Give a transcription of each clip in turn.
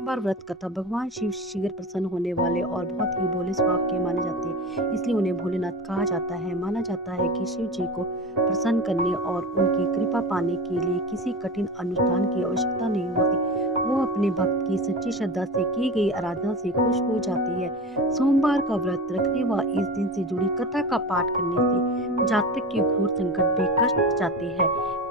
सोमवार व्रत कथा भगवान शिव शीघ्र प्रसन्न होने वाले और बहुत ही भोले स्वभाव के माने जाते हैं, इसलिए उन्हें भोलेनाथ कहा जाता है। माना जाता है कि शिव जी को प्रसन्न करने और उनकी कृपा पाने के लिए किसी कठिन अनुष्ठान की आवश्यकता नहीं होती। वो अपने भक्त की सच्ची श्रद्धा से की गई आराधना से खुश हो जाती है। सोमवार का व्रत रखने व इस दिन से जुड़ी कथा का पाठ करने से जातक के घोर संकट भी कष्ट जाते हैं।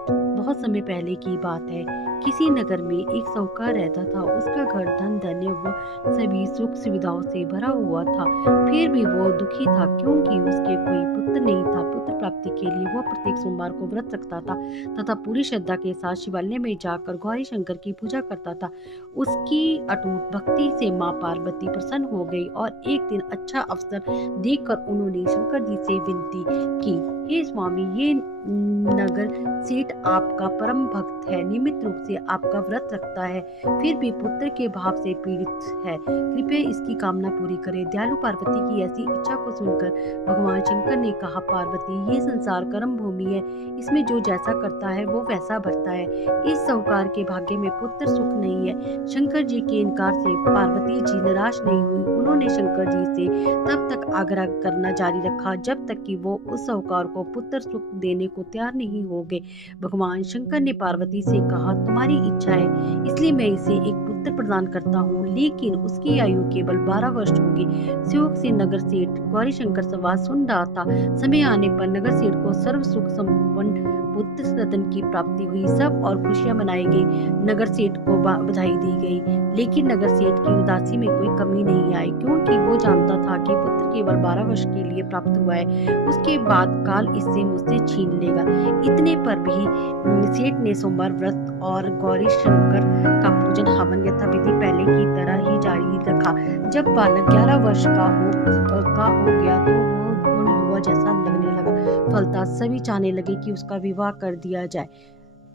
बहुत समय पहले की बात है। किसी नगर में एक साहूकार रहता था। उसका घर धन धान्य व सभी सुख सुविधाओं से भरा हुआ था। फिर भी वो दुखी था क्योंकि उसके कोई पुत्र नहीं था। पुत्र प्राप्ति के लिए वह प्रत्येक सोमवार को व्रत रखता था तथा पूरी श्रद्धा के साथ शिवालय में जाकर गौरी शंकर की पूजा करता था। उसकी अटूट भक्ति से माँ पार्वती प्रसन्न हो गई और एक दिन अच्छा अवसर देखकर उन्होंने शंकर जी से विनती की, हे स्वामी, ये नगर सेठ आपका परम भक्त है, नियमित रूप से आपका व्रत रखता है, फिर भी पुत्र के भाव से पीड़ित है। कृपया इसकी कामना पूरी करें। दयालु पार्वती की ऐसी इच्छा को सुनकर भगवान शंकर ने कहा, पार्वती, ये संसार कर्म भूमि है, इसमें जो जैसा करता है वो वैसा भरता है। इस साहूकार के भाग्य में पुत्र सुख नहीं है। शंकर जी के इनकार से पार्वती जी निराश नहीं हुई। उन्होंने शंकर जी से तब तक आग्रह करना जारी रखा जब तक कि वो उस साहूकार को पुत्र सुख देने को तैयार नहीं हो गए। भगवान शंकर ने पार्वती से कहा, तुम्हारी इच्छा है इसलिए मैं इसे एक पुत्र प्रदान करता हूँ, लेकिन उसकी आयु केवल 12 वर्ष होगी। संयोग से नगर सेठ गौरी शंकर संवाद सुन रहा था। समय आने पर नगर सेठ को सर्व सुख संपन्न पुत्र रतन की प्राप्ति हुई। सब और खुशियां मनाई गई। नगर सेठ को बधाई दी गई, लेकिन नगर सेठ की उदासी में कोई कमी नहीं आई क्योंकि वो जानता था कि पुत्र केवल 12 वर्ष के लिए प्राप्त हुआ है, उसके बाद काल इससे मुझसे छीन लेगा। इतने पर भी सेठ ने सोमवार व्रत और गौरी शंकर का पूजन हवन यथाविधि पहले की तरह ही जारी रखा। जब बालक 11 वर्ष का हो गया तो वो पूर्ण युवा जैसा लगने लगा। फलता सभी चाहने लगे कि उसका विवाह कर दिया जाए।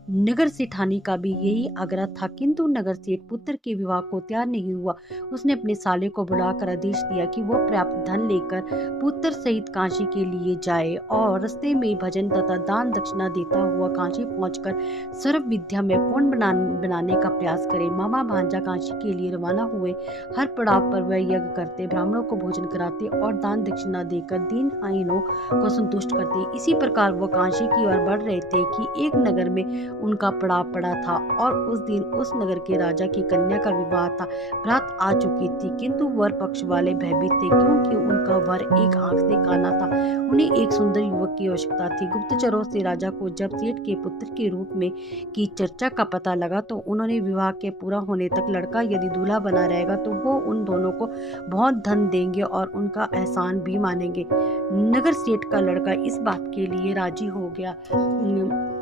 नगर सेठानी का भी यही आग्रह था, किंतु नगर सेठ पुत्र के विवाह को तैयार नहीं हुआ। उसने अपने साले को बुलाकर आदेश दिया कि वो पर्याप्त धन लेकर पुत्र सहित काशी के लिए जाए और रास्ते में भजन तथा दान दक्षिणा देता हुआ काशी पहुंचकर सर्व विद्या में पूर्ण बनाने का प्रयास करे। मामा भांजा काशी के लिए रवाना हुए। हर पड़ाव पर वह यज्ञ करते, ब्राह्मणों को भोजन कराते और दान दक्षिणा देकर दीनहीनों को संतुष्ट करते। इसी प्रकार वो काशी की ओर बढ़ रहे थे कि एक नगर में उनका पड़ाव पड़ा था और उस दिन उस नगर के राजा की कन्या का विवाह था। बारात आ चुकी थी, किंतु वर पक्ष वाले भयभीत थे क्योंकि उनका वर एक आंख से काना था। उन्हें एक सुंदर युवक की आवश्यकता थी। गुप्तचरों से राजा को जब सेठ के पुत्र के रूप में की चर्चा का पता लगा तो उन्होंने विवाह के पूरा होने तक लड़का यदि दूल्हा बना रहेगा तो वो उन दोनों को बहुत धन देंगे और उनका एहसान भी मानेंगे। नगर सेठ का लड़का इस बात के लिए राजी हो गया।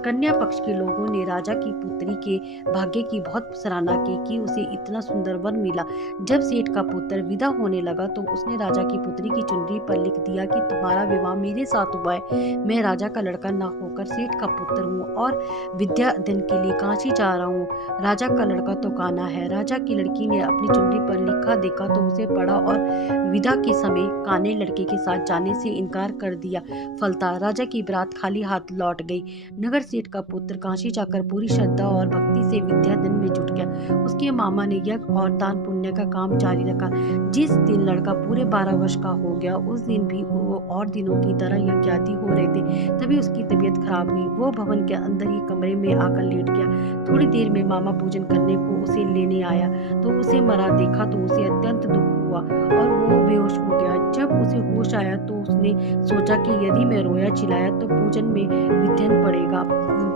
कन्या पक्ष के लोगों ने राजा की पुत्री के भाग्य की बहुत सराहना की कि उसे इतना सुंदर वर मिला। जब सेठ का पुत्र विदा होने लगा तो उसने राजा की पुत्री की चुनरी पर लिख दिया कि तुम्हारा विवाह मेरे साथ हुआ है। मैं राजा का लड़का न होकर सेठ का पुत्र हूँ और विद्या अध्ययन के लिए काशी जा रहा हूँ। राजा का लड़का तो काना है। राजा की लड़की ने अपनी चुनरी पर लिखा देखा तो उसे पढ़ा और विदा के समय काने लड़के के साथ जाने से इनकार कर दिया। फलता राजा की बारात खाली हाथ लौट गई। नगर सेठ का पुत्र काशी जाकर पूरी श्रद्धा और भक्ति से विद्याधन में जुट गया। उसके मामा ने यज्ञ और दान पुण्य का काम जारी रखा। जिस दिन लड़का पूरे 12 वर्ष का हो गया उस दिन भी वो और दिनों की तरह यज्ञादि हो रहे थे। तभी उसकी तबीयत खराब हुई। वो भवन के अंदर ही कमरे में आकर लेट गया। थोड़ी देर में मामा पूजन करने को उसे लेने आया तो उसे मरा देखा तो उसे अत्यंत दुख हुआ और वो बेहोश हो गया। जब उसे होश आया तो उसने सोचा कि यदि मैं रोया चिल्लाया तो पूजन में विघ्न पड़ेगा,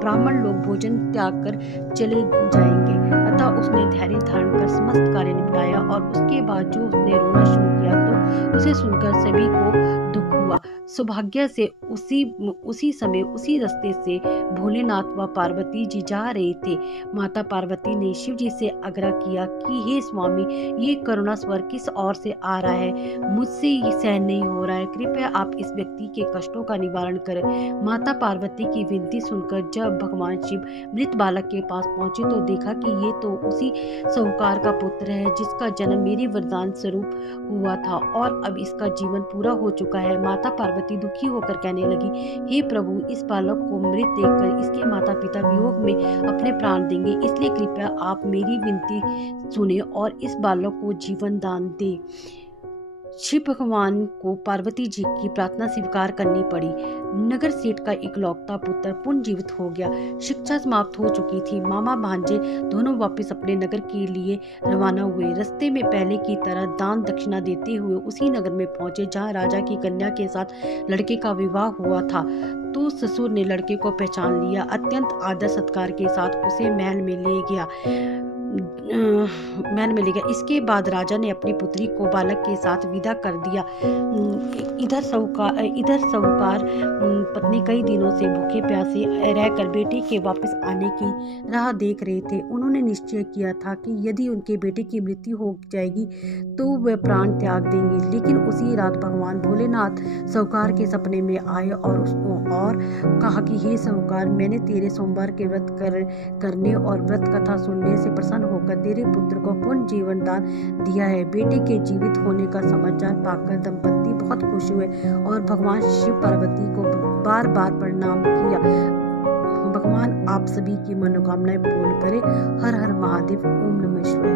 ब्राह्मण लोग भोजन त्याग कर चले जाएंगे। अतः उसने धैर्य धारण कर समस्त कार्य निपटाया और उसके बाद जो उसने रोना शुरू किया तो उसे सुनकर सभी को दुख हुआ। सौभाग्य से उसी समय उसी रास्ते से भोलेनाथ व पार्वती जी जा रहे थे। माता पार्वती ने शिव जी से आग्रह किया कि हे स्वामी, ये करुणा स्वर किस ओर से आ रहा है, मुझसे ये सहन नहीं हो रहा है, कृपया आप इस व्यक्ति के कष्टों का निवारण करें। माता पार्वती की विनती सुनकर जब भगवान शिव मृत बालक के पास पहुंचे तो देखा कि ये तो उसी साहूकार का पुत्र है जिसका जन्म मेरे वरदान स्वरूप हुआ था और अब इसका जीवन पूरा हो चुका है। माता पार्वती पार्वती दुखी होकर कहने लगी, हे प्रभु, इस बालक को मृत देखकर इसके माता पिता वियोग में अपने प्राण देंगे, इसलिए कृपया आप मेरी विनती सुने और इस बालक को जीवन दान दे। शिव भगवान को पार्वती जी की प्रार्थना स्वीकार करनी पड़ी। नगर सेठ का इकलौता पुत्र पुनर्जीवित हो गया। शिक्षा समाप्त हो चुकी थी। मामा भांजे दोनों वापस अपने नगर के लिए रवाना हुए। रास्ते में पहले की तरह दान दक्षिणा देते हुए उसी नगर में पहुंचे जहां राजा की कन्या के साथ लड़के का विवाह हुआ था। तो ससुर ने लड़के को पहचान लिया, अत्यंत आदर सत्कार के साथ उसे महल में ले गया। इसके बाद राजा ने अपनी पुत्री को बालक के साथ विदा कर दिया। इधर साहूकार पत्नी कई दिनों से भूखे प्यासे रहकर बेटे के वापस आने की राह देख रहे थे। उन्होंने निश्चय किया था कि यदि उनके बेटे की मृत्यु हो जाएगी तो वे प्राण त्याग देंगे। लेकिन उसी रात भगवान भोलेनाथ साहूकार के सपने में आए और कहा कि हे साहूकार, मैंने तेरे सोमवार के व्रत करने और व्रत कथा सुनने से प्रसन्न होकर तेरे पुत्र को पुण्य जीवन दान दिया है। बेटे के जीवित होने का समाचार पाकर दंपति बहुत खुश हुए और भगवान शिव पार्वती को बार बार प्रणाम किया। भगवान आप सभी की मनोकामनाएं पूर्ण करे। हर हर महादेव। ओम नमः शिवाय।